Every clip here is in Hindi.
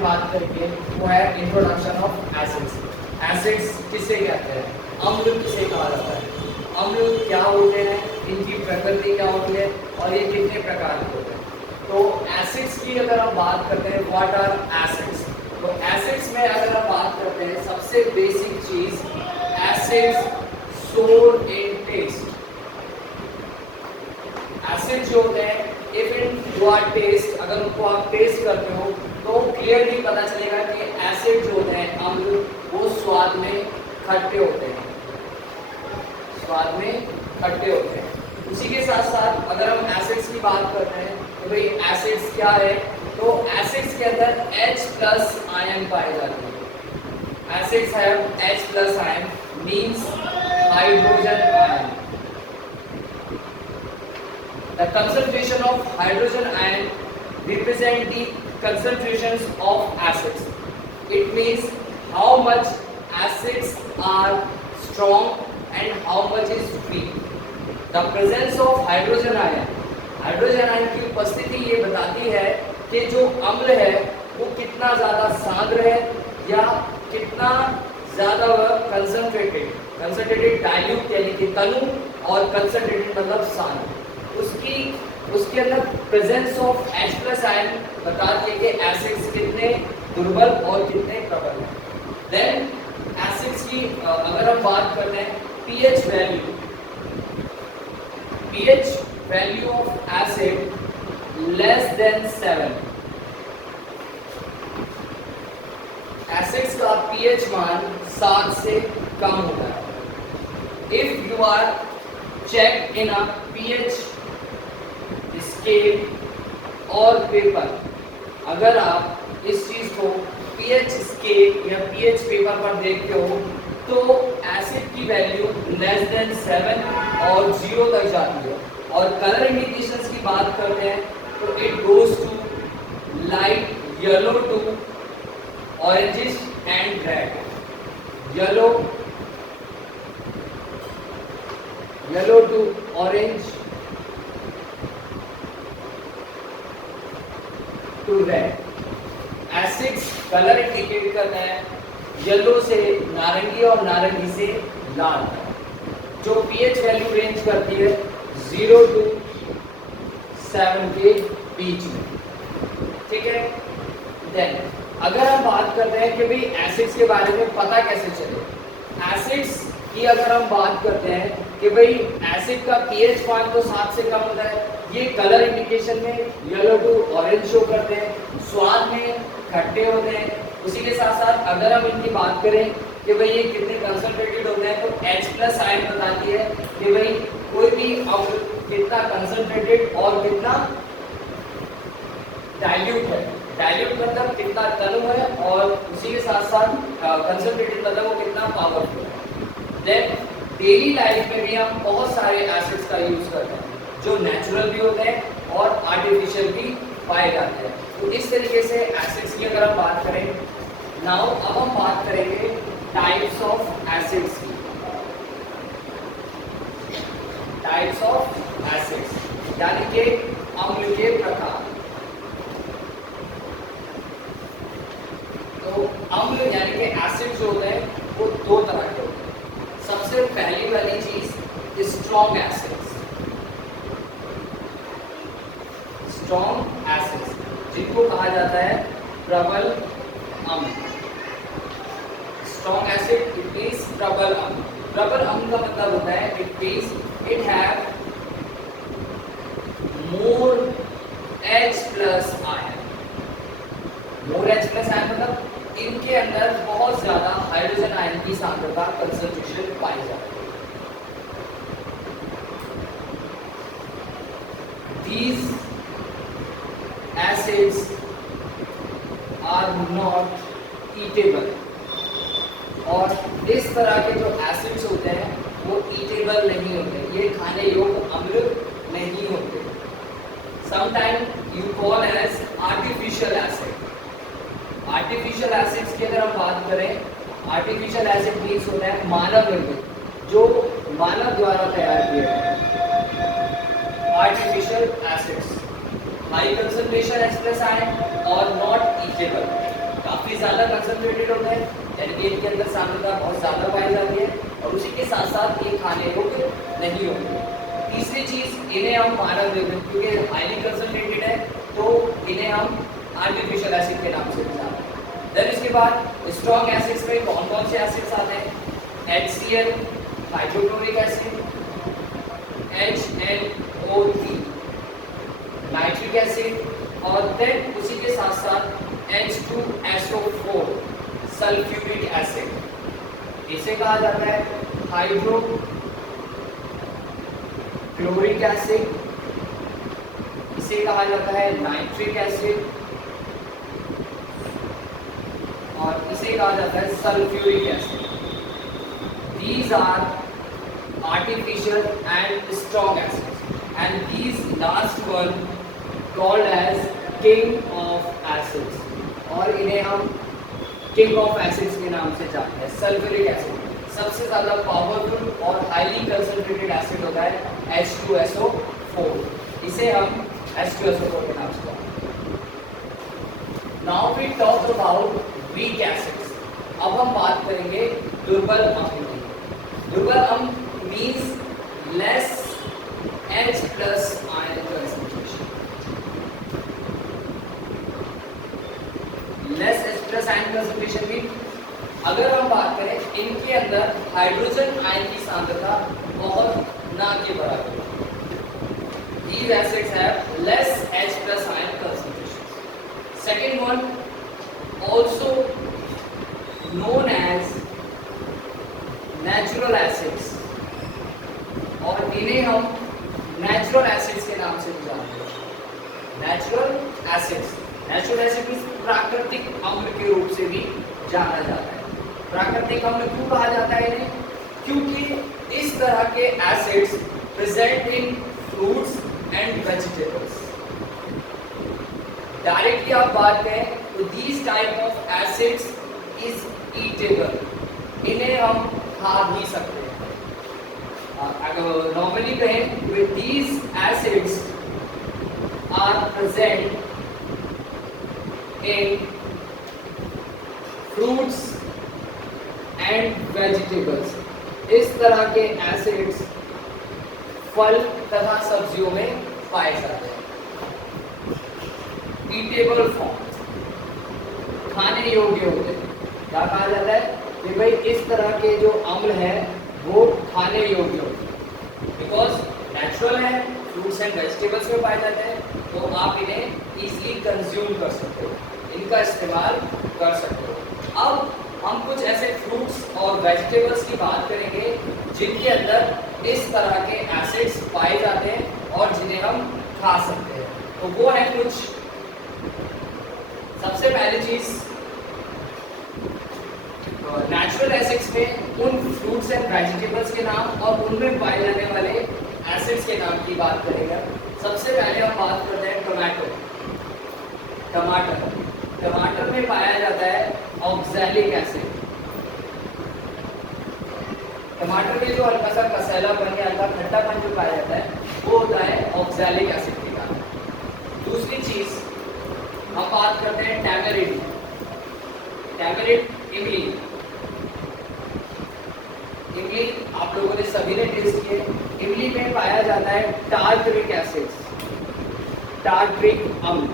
में बात करेंगे वो है इंट्रोडक्शन ऑफ एसिड्स। एसिड्स किसे कहते हैं, अम्ल किसे कहा जाता है, अम्ल क्या होते हैं, इनकी प्रकृति क्या होती है और ये कितने प्रकार के होते हैं। तो एसिड्स की अगर हम बात करते हैं, व्हाट आर एसिड्स, तो एसिड्स में अगर हम बात करते हैं सबसे बेसिक चीज, एसिड्स सोर इन टेस्ट। एसिड जो होते हैं if in you are test, अगर उनको आप टेस्ट करते हो तो क्लियरली पता चलेगा कि एसिड जो होते हैं अम्ल वो स्वाद में खट्टे होते हैं, स्वाद में खट्टे होते हैं। उसी के साथ साथ अगर हम एसिड्स की बात करते हैं तो भाई एसिड्स क्या है, तो एसिड्स के अंदर H+ आयन पाए जाते हैं। Acids have H+ ion means hydrogen ion. The concentration of hydrogen ion represent the concentrations of acids. It means how much acids are strong and how much is weak. The presence of hydrogen ion, hydrogen ion की उपस्थिति ये बताती है कि जो अम्ल है वो कितना ज़्यादा सांद्र है या कितना ज़्यादा वह कंसंट्रेटेड डाइल्यूट यानी कि तनु, और कंसंट्रेटेड मतलब सांद्र। उसके अंदर प्रेजेंस ऑफ H+ आयन बताती है कि एसिड्स कितने दुर्बल और कितने प्रबल हैं। देन एसिड्स की अगर हम बात करते हैं pH value, pH value of acid less than 7। Acids का pH मान 7 से कम होता है। If you are check in a pH scale और पेपर, अगर आप इस चीज को pH स्केल या pH पेपर पर देखते हो तो एसिड की वैल्यू लेस देन 7 और 0 तक जाती है। और कलर इंडिकेशंस की बात करते हैं तो it goes to light yellow to orangish and red. Yellow to orange to red. Acids colour indicate करते हैं येलो से नारंगी और नारंगी से लाल, जो pH वैल्यू रेंज करती है 0 to 7 के बीच में, ठीक है। देन अगर हम बात करते हैं कि भाई एसिड्स के बारे में पता कैसे चले, एसिड्स की अगर हम बात करते हैं कि भाई एसिड का pH मान तो 7 से कम होता है, ये कलर इंडिकेशन में येलो टू ऑरेंज शो करते हैं, स्वाद में खट्टे होते हैं। उसी के साथ साथ अगर हम इनकी बात करें कि भाई ये कितने कंसंट्रेटेड होते हैं तो H+ आयन बताती है कि भाई कोई भी अम्ल कितना कंसंट्रेटेड और कितना डाइल्यूट है। डाइल्यूट मतलब कितना तनु है और उसी के साथ साथ कंसंट्रेटेड मतलब वो कितना पावरफुल है। देन डेली लाइफ में भी हम बहुत सारे एसिड्स का यूज करते हैं जो नेचुरल भी होते हैं और आर्टिफिशियल भी पाए जाते हैं। तो इस तरीके से एसिड्स की अगर हम बात करें, नाउ अब हम बात करेंगे टाइप्स ऑफ एसिड्स की। टाइप्स ऑफ एसिड्स यानी कि अम्ल के प्रकार। तो अम्ल यानी कि एसिड जो होते हैं वो दो तरह के होते हैं। सबसे पहली वाली चीज स्ट्रॉन्ग एसिड्स। स्ट्रॉन्ग एसिड्स जिनको कहा जाता है प्रबल अम्ल। स्ट्रॉन्ग एसिड इट मींस प्रबल अम्ल। प्रबल अम्ल का मतलब होता है it means it have more H+ ion. More H+ ion मतलब इनके अंदर बहुत ज्यादा हाइड्रोजन आयन की सांद्रता कंसंट्रेशन पाई जाती है। These acids are not eatable। और इस तरह के जो एसिड्स होते हैं वो ईटेबल नहीं होते, ये खाने योग्य अम्ल नहीं होते। Sometime you call as artificial acid. Artificial acids की अगर हम बात करें, आर्टिफिशियल एसिड मीन्स होता है मानव निर्मित, जो मानव द्वारा तैयार किए गए। Artificial acids high concentration H+ ion और नॉट ईटेबल। काफी ज्यादा कंसंट्रेटेड होता है, यानी कि इनके अंदर सांद्रता बहुत ज्यादा पाई जाती है, और उसी के साथ साथ ये खाने योग्य नहीं होंगे। तीसरी चीज, इन्हें हम मानव द्रव्य, क्योंकि हाईली कंसंट्रेटेड है तो इन्हें हम आर्टिफिशियल एसिड के नाम से भी जानते हैं। देन इसके बाद स्ट्रॉन्ग एसिड्स में कौन कौन से एसिड्स आते हैं? HCl, hydrochloric acid, HNO3, nitric acid, और देन उसी के साथ साथ H2SO4, सल्फ्यूरिक एसिड। इसे कहा जाता है हाइड्रोक्लोरिक एसिड, इसे कहा जाता है नाइट्रिक एसिड, और इसे कहा जाता है sulphuric acid. These are artificial and strong acids, and these last one called as king of acids, और इन्हें हम king of acids के नाम से जानते हैं। सल्फ्यूरिक एसिड सबसे ज्यादा पावरफुल और हाईली कंसंट्रेटेड एसिड होता है H2SO4, इसे हम H2SO4 के नाम से जानते हैं। Now we talk about weak acids। अब हम बात करेंगे दुर्बल अम्ल की। दुर्बल अम्ल means less H plus ion concentration, less H plus ion concentration की अगर हम बात करें, इनके अंदर हाइड्रोजन आयन की सांद्रता बहुत ना के बराबर है। These acids have less H plus ion concentration. Second one, also known as natural acids, और इन्हें हम नेचुरल एसिड्स के नाम से भी जानते हैं। नेचुरल एसिड्स, नेचुरल एसिड प्राकृतिक अम्ल के रूप से भी जाना जाता है। प्राकृतिक अम्ल क्यों कहा जाता है इन्हें? क्योंकि इस तरह के acids present in fruits and vegetables. Directly आप बात करें तो these type of acids is eatable, इन्हें हम खा भी सकते हैं। अगर नॉर्मली कहें तो these acids are present in fruits and vegetables. इस तरह के एसिड्स फल तथा सब्जियों में पाए जाते हैं। ईटेबल फॉर्म, खाने योग्य होते हैं। क्या कहा जाता है कि भाई इस तरह के जो अम्ल है वो खाने योग्य होते हैं, बिकॉज नेचुरल है, फ्रूट्स एंड वेजिटेबल्स में पाए जाते हैं, तो आप इन्हें इजीली कंज्यूम कर सकते हो, इनका इस्तेमाल कर सकते हो। अब हम कुछ ऐसे फ्रूट्स और वेजिटेबल्स की बात करेंगे जिनके अंदर इस तरह के एसिड्स पाए जाते हैं और जिन्हें हम खा सकते हैं। तो वो है कुछ, सबसे पहली चीज नेचुरल एसिड्स में उन फ्रूट्स एंड वेजिटेबल्स के नाम और उनमें पाए जाने वाले एसिड्स के नाम की बात करेंगे। सबसे पहले हम बात करते हैं टोमेटो। टमाटर, टमाटर में पाया जाता है ऑक्सैलिक एसिड। टमाटर में जो हल्का सा कसैला बन के आता है, खट्टापन जो पाया जाता है वो होता है ऑक्सैलिक एसिड के कारण। दूसरी चीज हम बात करते हैं टैमरिंड। टैमरिंड इमली, इमली आप लोगों ने सभी ने टेस्ट किए। इमली में पाया जाता है टार्टरिक एसिड, टार्टरिक अम्ल।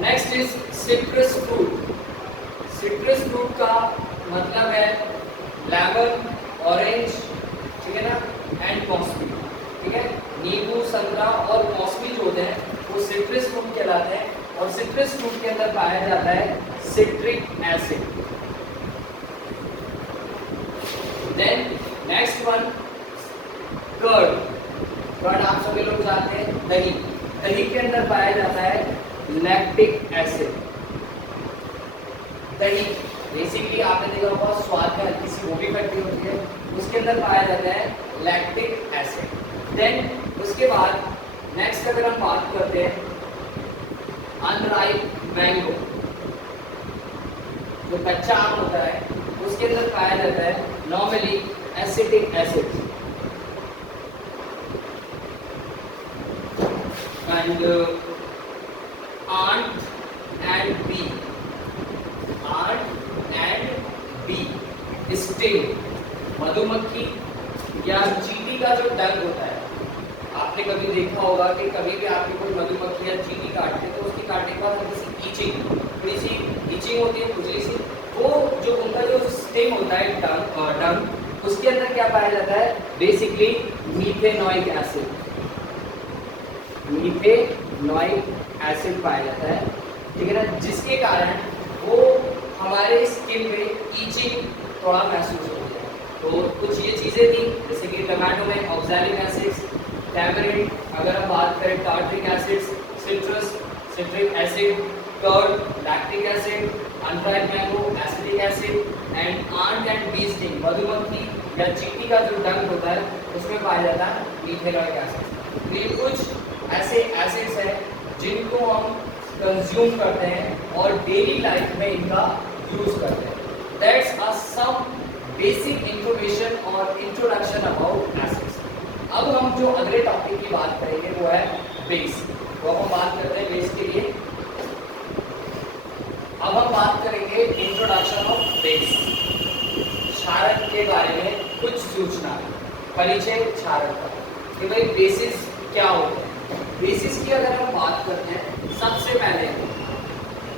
Next is citrus fruit. Citrus fruit का मतलब है लेमन, ऑरेंज, ठीक है ना, एंड मौसमी, ठीक है। नींबू, संतरा और मौसमी जो होते हैं वो सिट्रस फ्रूट कहलाते हैं, और सिट्रस फ्रूट के अंदर पाया जाता है citric acid. Then next one curd. Curd आप सभी लोग जानते हैं, दही। दही के अंदर पाया जाता है लैक्टिक एसिड। दही बेसिकली आपने देखा होगा स्वाद में हल्की सी वो भी खट्टी होती है, उसके अंदर पाया जाता है लैक्टिक एसिड। देन उसके बाद नेक्स्ट अगर हम बात करते हैं अनराइप मैंगो, जो कच्चा आम होता है उसके अंदर पाया जाता है normally acetic acid. And ant and bee, उसके अंदर क्या पाया जाता है, basically methanoic acid, methanoic acid पाया जाता है, ठीक है ना, जिसके कारण वो हमारे स्किन में ईचिंग थोड़ा महसूस होती है। तो कुछ ये चीज़ें थी, जैसे कि टमाटो में ऑक्सैलिक एसिड्स, टैमरिंड अगर हम बात करें tartaric acids, citrus citric acid, curd lactic acid, undried mango acetic acid and ant and bee sting मधुमक्खी या चिट्टी का जो डंक होता है उसमें पाया जाता है मीथेनॉइक एसिड। तो ये कुछ ऐसे एसिड्स हैं जिनको हम कंज्यूम करते हैं और डेली लाइफ में इनका यूज करते हैं। That's a some basic information और इंट्रोडक्शन अबाउट एसिड्स। अब हम जो अगले टॉपिक की बात करेंगे वो है बेस। तो अब हम बात करते हैं बेस के लिए। अब हम बात करेंगे इंट्रोडक्शन ऑफ बेस, क्षारक के बारे में कुछ सूचना, परिचय क्षारक का, कि भाई बेसिस क्या होते हैं। बेसिस की अगर हम बात करते हैं, सबसे पहले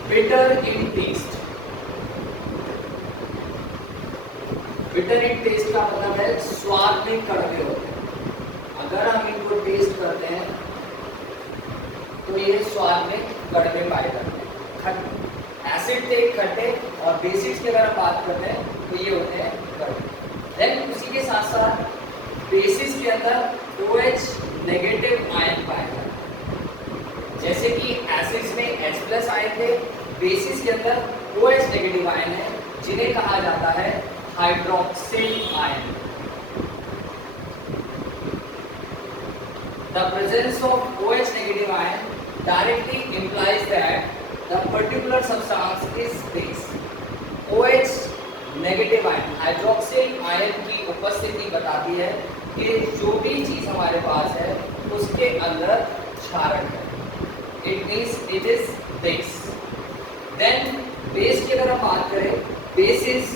bitter in taste. Bitter in taste का मतलब है स्वाद में कड़वे होते हैं। अगर हम इनको टेस्ट करते हैं तो ये स्वाद में कड़वे पाए जाते हैं। एसिड थे खट्टे और बेसिस की अगर हम बात करते हैं तो ये होते हैं कड़वे। देन उसी के साथ साथ बेसिस के अंदर OH नेगेटिव आयन पाए जाते हैं। जैसे कि एसिड्स में H+ आयन थे, बेसिस के अंदर OH नेगेटिव आयन है जिन्हें कहा जाता है hydroxyl ion. The presence of OH negative ion directly implies that the particular substance is base. OH negative ion, hydroxyl ion की उपस्थिति बताती है कि जो भी चीज हमारे पास है उसके अंदर क्षारक है। It means it is base. Then base की अगर हम बात करें, basis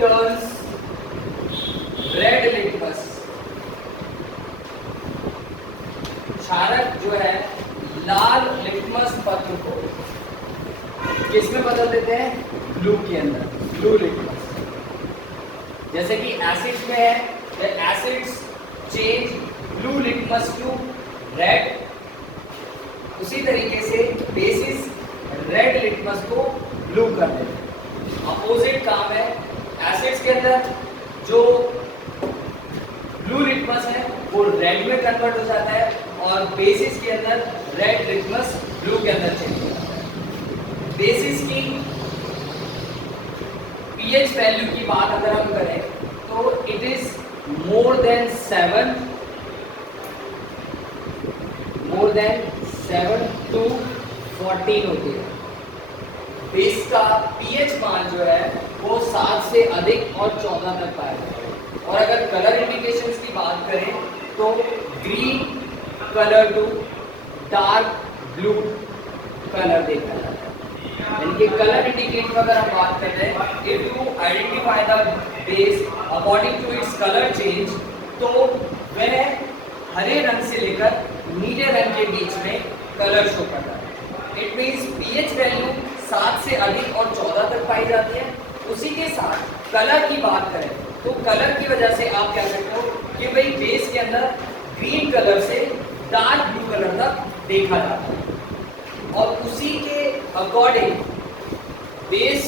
turns red litmus। क्षारक जो है लाल लिटमस पत्र को किसमें बदल देते हैं, ब्लू के अंदर, ब्लू लिटमस। जैसे कि एसिड्स में है, the acids change blue litmus to red, उसी तरीके से बेसिस रेड लिटमस को ब्लू कर देते हैं। अपोजिट काम है, एसिड्स के अंदर जो ब्लू लिटमस है वो रेड में कन्वर्ट हो जाता है और बेसिस के अंदर रेड लिटमस ब्लू के अंदर चेंज हो जाता है। बेसिस की पीएच वैल्यू की बात अगर हम करें तो it is more than 7 to 14 होती है। बेस का पीएच मान जो है वो 7 से अधिक और 14 तक पाया जाता है। और अगर कलर इंडिकेशंस की बात करें तो green colour to dark blue colour देखा जाता है। यानी कि कलर इंडिकेट अगर हम बात करते हैं, if you identify the base according to its colour change, तो वह हरे रंग से लेकर नीले रंग के बीच में कलर शो करता है। इट मीन्स पीएच वैल्यू 7 से अधिक और 14 तक पाई जाती है। उसी के साथ कलर की बात करें तो कलर की वजह से आप कह सकते हो कि भाई बेस के अंदर ग्रीन कलर से डार्क ब्लू कलर तक देखा जाता है। और उसी के अकॉर्डिंग बेस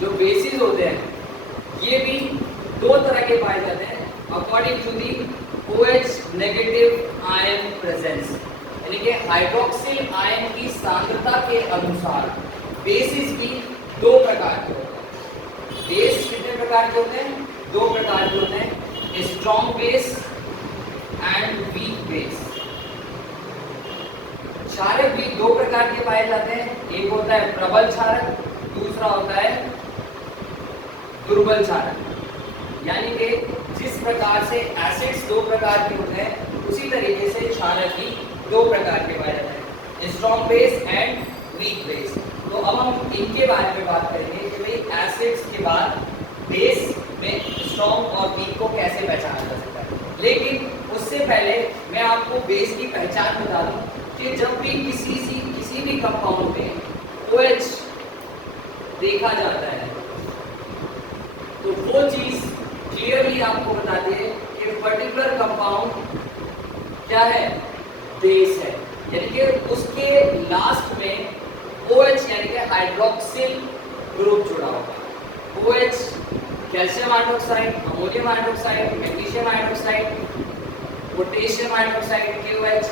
जो बेसिस होते हैं ये भी दो तरह के पाए जाते हैं according to the OH negative ion presence, यानी कि हाइड्रोक्सिल आयन की सांद्रता के अनुसार बेसिस भी दो प्रकार के होते हैं। बेस कितने प्रकार के होते हैं, दो प्रकार के होते हैं, strong base and weak base. क्षारक भी दो प्रकार के पाए जाते हैं, एक होता है प्रबल क्षारक, दूसरा होता है दुर्बल क्षारक। यानी कि जिस प्रकार से एसिड्स दो प्रकार के होते हैं उसी तरीके से क्षारक भी दो प्रकार के पाए जाते हैं, strong base and weak base. तो अब हम इनके बारे में बात करेंगे कि भाई एसिड्स के बाद बेस में स्ट्रॉन्ग और वीक को कैसे पहचाना जा सकता है। लेकिन उससे पहले मैं आपको बेस की पहचान बता दूं कि जब भी किसी भी कंपाउंड में OH देखा जाता है तो वो चीज क्लियरली आपको बताती है कि पर्टिकुलर कंपाउंड क्या है, बेस है, यानी कि उसके लास्ट में OH यानी कि हाइड्रोक्सिल ग्रुप जुड़ा होगा। OH calcium hydroxide, ammonium hydroxide, magnesium hydroxide, potassium hydroxide KOH,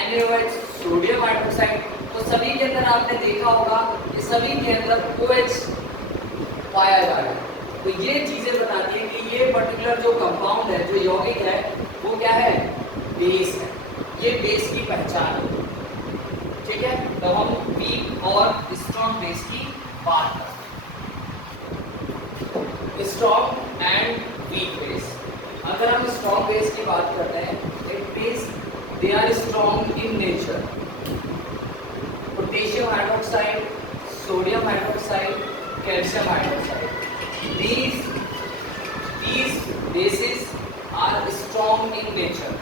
NaOH, sodium hydroxide. तो सभी के अंदर आपने देखा होगा कि सभी के अंदर OH पाया जा रहा है। तो ये चीजें बताती है कि ये पर्टिकुलर जो कंपाउंड है, जो यौगिक है, वो क्या है, बेस है। ये बेस की पहचान है। ठीक है, तो हम वीक और स्ट्रॉन्ग बेस की बात करते हैं। Strong and weak base. अगर हम स्ट्रॉन्ग बेस की बात करते हैं, it means they are strong in nature. Potassium hydroxide, sodium hydroxide, calcium hydroxide, these bases are strong in nature।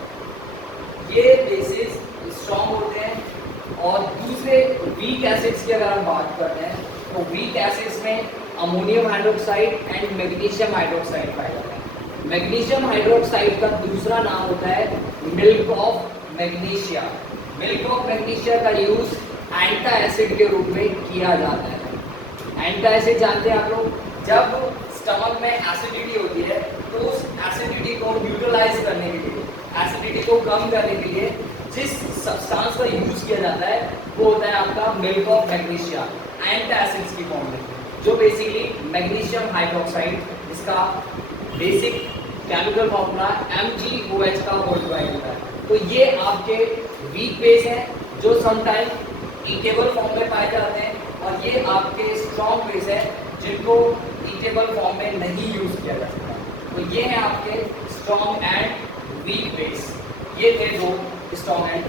ये बेसिस स्ट्रॉन्ग होते हैं। और दूसरे वीक एसिड्स की अगर हम बात करते हैं, तो वीक एसिड्स में ammonium hydroxide and magnesium hydroxide पाया जाता है। मैग्नीशियम हाइड्रोक्साइड का दूसरा नाम होता है milk of magnesia. Milk of magnesia का यूज एंटा एसिड के रूप में किया जाता है। एंटा एसिड जानते हैं आप लोग, जब स्टमक में एसिडिटी होती है तो उस एसिडिटी को न्यूट्रलाइज करने के लिए, एसिडिटी को कम करने के लिए जिस सब्सटेंस का यूज किया जाता है वो होता है आपका मिल्क ऑफ मैग्नीशिया, एंटा एसिड्स की फॉर्म में, जो बेसिकली मैग्नीशियम हाइड्रोक्साइड, इसका बेसिक केमिकल फॉर्मूला MgOH का होल डिवाइड होता है। तो ये आपके वीक बेस हैं जो समटाइम इक्वेबल फॉर्म में पाए जाते हैं, और ये आपके स्ट्रॉन्ग बेस है जिनको इक्वेबल फॉर्म में नहीं यूज किया जा सकता। तो ये है आपके स्ट्रॉन्ग एंड वीक बेस। ये थे दो स्ट्रॉन्ग एंड